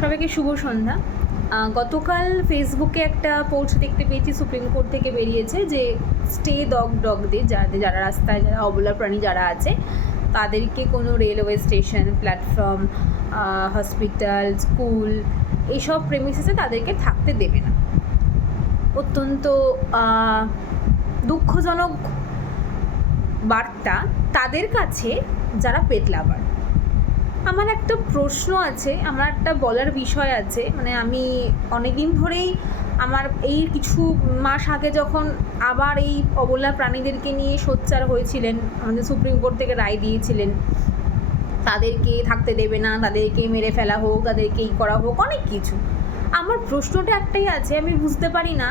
সবাইকে শুভ সন্ধ্যা। গতকাল ফেসবুকে একটা পোস্ট দেখতে পেয়েছি, সুপ্রিম কোর্ট থেকে বেরিয়েছে যে স্টে ডগদের যারা রাস্তায় যারা অবলা প্রাণী যারা আছে তাদেরকে কোনো railway station, platform, hospital, school এইসব প্রেমিসেসে তাদেরকে থাকতে দেবে না। অত্যন্ত দুঃখজনক বার্তা তাদের কাছে যারা পেট লাভার। আমার একটা প্রশ্ন আছে, আমার একটা বলার বিষয় আছে। মানে আমি অনেকদিন ধরেই আমার এই কিছু মাস আগে যখন আবার এই অবলা প্রাণীদেরকে নিয়ে সোচ্চার হয়েছিলেন, আমাদের সুপ্রিম কোর্ট থেকে রায় দিয়েছিলেন তাদেরকে থাকতে দেবে না, তাদেরকে মেরে ফেলা হোক, তাদেরকে এই করা হোক, অনেক কিছু। আমার প্রশ্নটা একটাই আছে, আমি বুঝতে পারি না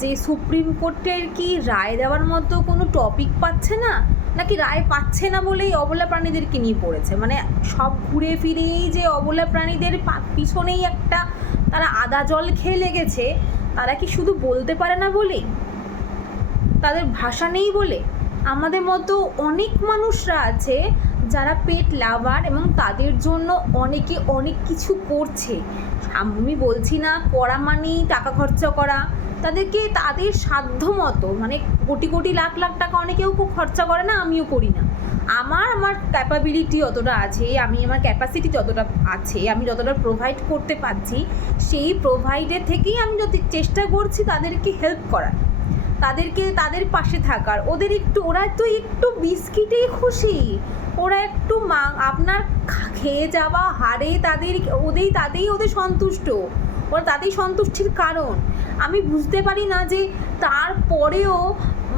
যে সুপ্রিম কোর্টের কি রায় দেওয়ার মতো কোনো টপিক পাচ্ছে না, নাকি রায় পাচ্ছে না বলেই অবলা প্রাণীদেরকে নিয়ে পড়েছে। মানে সব ঘুরে ফিরেই যে অবলা প্রাণীদের পিছনেই একটা তারা আদা জল খেয়ে লেগেছে, তারা কি শুধু বলতে পারে না বলেই, তাদের ভাষা নেই বলে? আমাদের মতো অনেক মানুষরা আছে যারা পেট লাভার এবং তাদের জন্য অনেকে অনেক কিছু করছে। আমি বলছি না করা মানেই টাকা খরচা করা, তাদেরকে তাদের সাধ্য মতো, মানে কোটি কোটি লাখ লাখ টাকা অনেকেও খরচা করে না, আমিও করি না। আমার ক্যাপাবিলিটি যতটা আছে, আমার ক্যাপাসিটি যতটা আছে, আমি যতটা প্রোভাইড করতে পারছি, সেই প্রোভাইডের থেকেই আমি যত চেষ্টা করছি তাদেরকে হেল্প করার, তাদেরকে তাদের পাশে থাকার। ওরা তো একটু বিস্কিটেই খুশি, ওরা একটু আপনার খেয়ে যাওয়া হারে তাতেই ওদের সন্তুষ্ট, ওরা তাতেই সন্তুষ্টির কারণ। আমি বুঝতে পারি না যে তারপরেও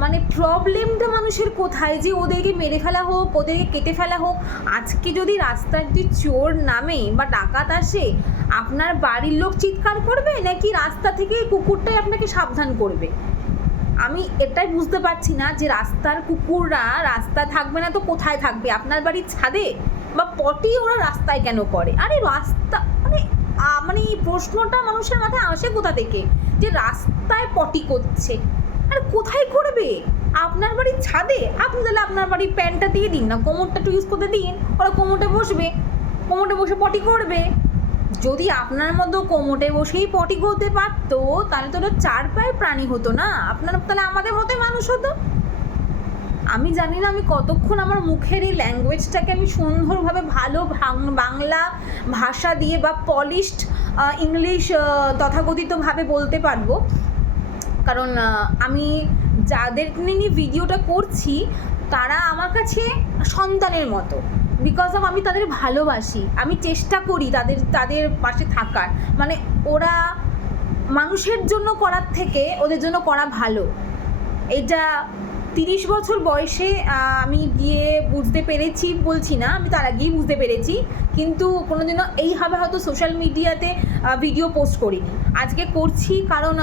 মানে প্রবলেমটা মানুষের কোথায়, যে ওদেরকে মেরে ফেলা হোক, ওদেরকে কেটে ফেলা হোক। আজকে যদি রাস্তায় যদি চোর নামে বা ডাকাত আসে, আপনার বাড়ির লোক চিৎকার করবে নাকি রাস্তা থেকে কুকুরটাই আপনাকে সাবধান করবে? আমি এটাই বুঝতে পারছি না যে রাস্তার কুকুররা রাস্তা থাকবে না তো কোথায় থাকবে? আপনার বাড়ির ছাদে? বা পটি ওরা রাস্তায় কেন করে? আরে রাস্তা মানে এই প্রশ্নটা মানুষের মাথায় আসে কোথা থেকে, যে রাস্তায় পটি করছে? আর কোথায় করবে? আপনার বাড়ির ছাদে? আপনি তাহলে আপনার বাড়ির প্যান্টটা দিয়ে দিন না, কোমরটা একটু ইউজ করতে দিন, ওরা কোমরটা বসে পটি করবে। যদি আপনার মতো কোমোটে বসেই পটি করতে পারতো, তাহলে তো চার পায়ের প্রাণী হতো না, তাহলে আমাদের মতোই মানুষ হতো। আমি জানি না আমি কতক্ষণ আমার মুখের এই ল্যাঙ্গুয়েজটাকে আমি সুন্দরভাবে ভালো বাংলা ভাষা দিয়ে বা পলিশড ইংলিশ তথাকথিতভাবে বলতে পারবো। কারণ আমি যাদের নিয়ে ভিডিওটা করছি তারা আমার কাছে সন্তানের মতো, বিকজ আমি তাদের ভালোবাসি, আমি চেষ্টা করি তাদের পাশে থাকার। মানে ওরা মানুষের জন্য করার থেকে ওদের জন্য করা ভালো। এটা 30 বছর বয়সে আমি গিয়ে বুঝতে পেরেছি, বলছি না, আমি তার আগেই বুঝতে পেরেছি, কিন্তু কোনোদিনও এইভাবে হয়তো সোশ্যাল মিডিয়াতে ভিডিও পোস্ট করিনি। আজকে করছি কারণ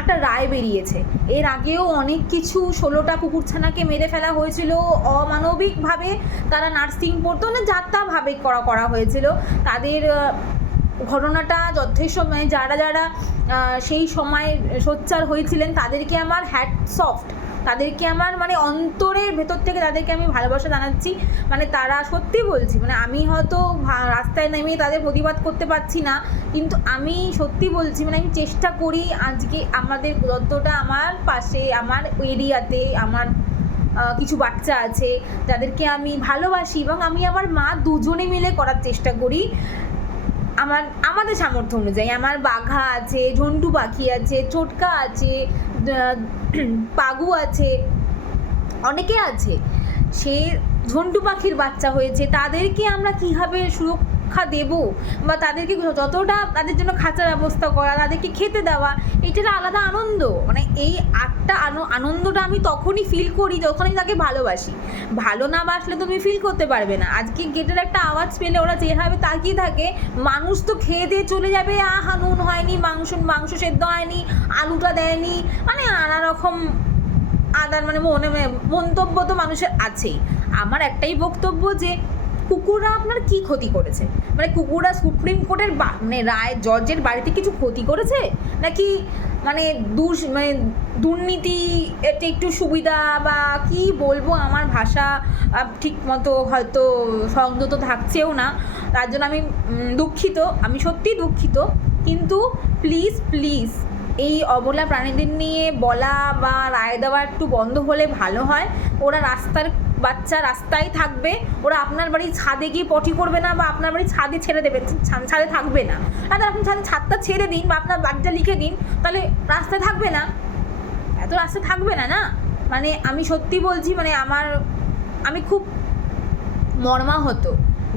একটা রায় বেরিয়েছে। এর আগেও অনেক কিছু 16টা কুকুরছানাকে মেরে ফেলা হয়েছিল অমানবিকভাবে, তারা নার্সিং পড়তো না, যাত্রাভাবে করা হয়েছিল। তাদের ঘটনাটা যথেষ্ট, মানে যারা সেই সময় সোচ্চার হয়েছিলেন তাদেরকে আমার হ্যাটস অফ, তাদেরকে আমার মানে অন্তরের ভেতর থেকে তাদেরকে আমি ভালোবাসা জানাচ্ছি। মানে তারা সত্যি বলছি, মানে আমি হয়তো রাস্তায় নেমে তাদের প্রতিবাদ করতে পারছি না, কিন্তু আমি সত্যি বলছি, মানে আমি চেষ্টা করি আজকে আমাদের যতটা আমার পাশে, আমার এরিয়াতে আমার কিছু বাচ্চা আছে যাদেরকে আমি ভালোবাসি, এবং আমি আমার মা দুজনে মিলে করার চেষ্টা করি আমাদের সামর্থ্য অনুযায়ী। আমার বাঘা আছে, ঝন্টু পাখি আছে, ছোটকা আছে, পাগু আছে, অনেকে আছে। সে ঝন্টু পাখির বাচ্চা হয়েছে, তাদেরকে আমরা কীভাবে সুরক্ষা দেব, বা তাদেরকে যতটা তাদের জন্য খাঁচার ব্যবস্থা করা, তাদেরকে খেতে দেওয়া, এইটার আলাদা আনন্দ। মানে এই আনন্দটা আমি তখনই ফিল করি যখন আমি তাকে ভালোবাসি। ভালো না বাসলে তুমি ফিল করতে পারবে না। আজকে গেটের একটা আওয়াজ পেলে ওরা যেভাবে তাকিয়ে থাকে, মানুষ তো খেয়ে দিয়ে চলে যাবে, নুন হয়নি, মাংস সেদ্ধ হয়নি, আলুটা দেয়নি, মানে নানা রকম মানে মন্তব্য তো মানুষের আছেই। আমার একটাই বক্তব্য যে কুকুররা আপনার কি ক্ষতি করেছে? মানে কুকুররা সুপ্রিম কোর্টের মানে রায় জজের বাড়িতে কিছু ক্ষতি করেছে, নাকি মানে মানে দুর্নীতি এটা একটু সুবিধা, বা কি বলবো, আমার ভাষা ঠিক মতো হয়তো সংযত থাকছেও না, তার জন্য আমি দুঃখিত, আমি সত্যিই দুঃখিত। কিন্তু প্লিজ প্লিজ এই অবলা প্রাণীদের নিয়ে বলা বা রায় দেওয়া একটু বন্ধ হলে ভালো হয়। ওরা রাস্তার বাচ্চা রাস্তায় থাকবে, ওরা আপনার বাড়ির ছাদে গিয়ে পটি করবে না, বা আপনার বাড়ির ছাদে ছেড়ে দেবে, ছাদে থাকবে না। আর আপনি ছাদটা ছেড়ে দিন বা আপনার বাড়িটা লিখে দিন, তাহলে রাস্তায় থাকবে না, এত রাস্তায় থাকবে না। না মানে আমি সত্যি বলছি, মানে আমি খুব মর্মাহত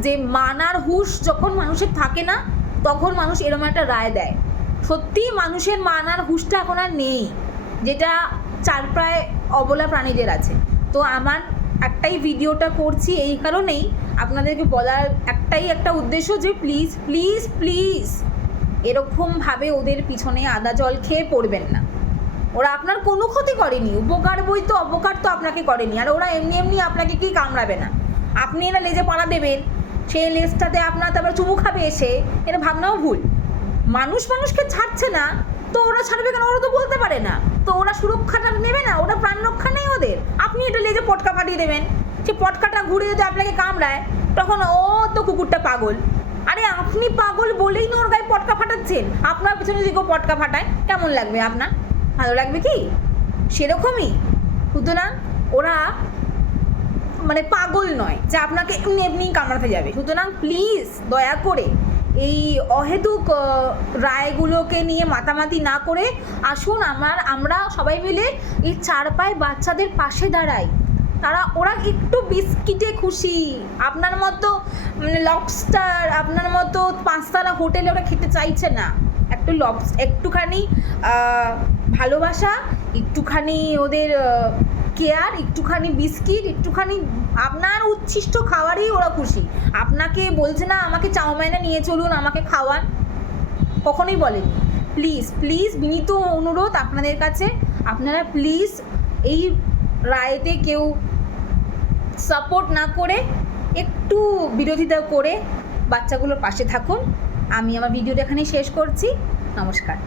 যে মানার হুঁশ যখন মানুষের থাকে না, তখন মানুষ এরকম একটা রায় দেয়। সত্যি মানুষের মানার হুঁশটা এখন আর নেই, যেটা প্রায় অবলা প্রাণীদের আছে। তো আমার একটাই ভিডিওটা করছি এই কারণেই, আপনাদেরকে বলার একটা উদ্দেশ্য যে প্লিজ প্লিজ প্লিজ এরকমভাবে ওদের পিছনে আদা জল খেয়ে পড়বেন না। ওরা আপনার কোনো ক্ষতি করেনি, উপকার বই তো অপকার তো আপনাকে করেনি, আর ওরা এমনি এমনি আপনাকে কি কামড়াবে না। আপনি এরা লেজে পাড়া দেবেন, সেই লেজটাতে আপনার তারপর চুমু খাবে এসে, এটা ভাবনাও ভুল। মানুষকে ছাড়ছে না তো ওরা ছাড়বে কেন? ওরা তো বলতে পারে না, তো ওরা সুরক্ষাটা নেবে না, ওরা প্রাণ রক্ষা নেই ওদের। আপনি এটা লেজে পটকা ফাটিয়ে দেবেন, সে পটকাটা ঘুরে যদি আপনাকে কামড়ায়, তখন ও তো কুকুরটা পাগল। আরে আপনি পাগল বলেই না ওর গায়ে পটকা ফাটাচ্ছেন। আপনার পেছনে যদি কেউ পটকা ফাটায় কেমন লাগবে আপনার? ভালো লাগবে কি? সেরকমই। সুতরাং ওরা মানে পাগল নয় যে আপনাকে এমনি এমনি কামড়াতে যাবে। সুতরাং প্লিজ দয়া করে এই অহেতুক রায়গুলোকে নিয়ে মাতামাতি না করে আসুন আমরা সবাই মিলে এই চার পায়ে বাচ্চাদের পাশে দাঁড়াই। ওরা একটু বিস্কিটে খুশি, আপনার মতো লবস্টার, আপনার মতো 5 তারা হোটেলে ওরা খেতে চাইছে না। একটুখানি ভালোবাসা, একটুখানি ওদের কেয়ার, একটুখানি বিস্কিট, একটুখানি আপনার উচ্ছিষ্ট খাওয়ারই ওরা খুশি। আপনাকে বলছে না আমাকে চাউমিনে নিয়ে চলুন, আমাকে খাওয়ান, কখনোই বলেনি। প্লিজ প্লিজ বিনীত অনুরোধ আপনাদের কাছে, আপনারা প্লিজ এই রায়তে কেউ সাপোর্ট না করে একটু বিরোধিতা করে বাচ্চাগুলোর পাশে থাকুন। আমি আমার ভিডিওটা এখানেই শেষ করছি। নমস্কার।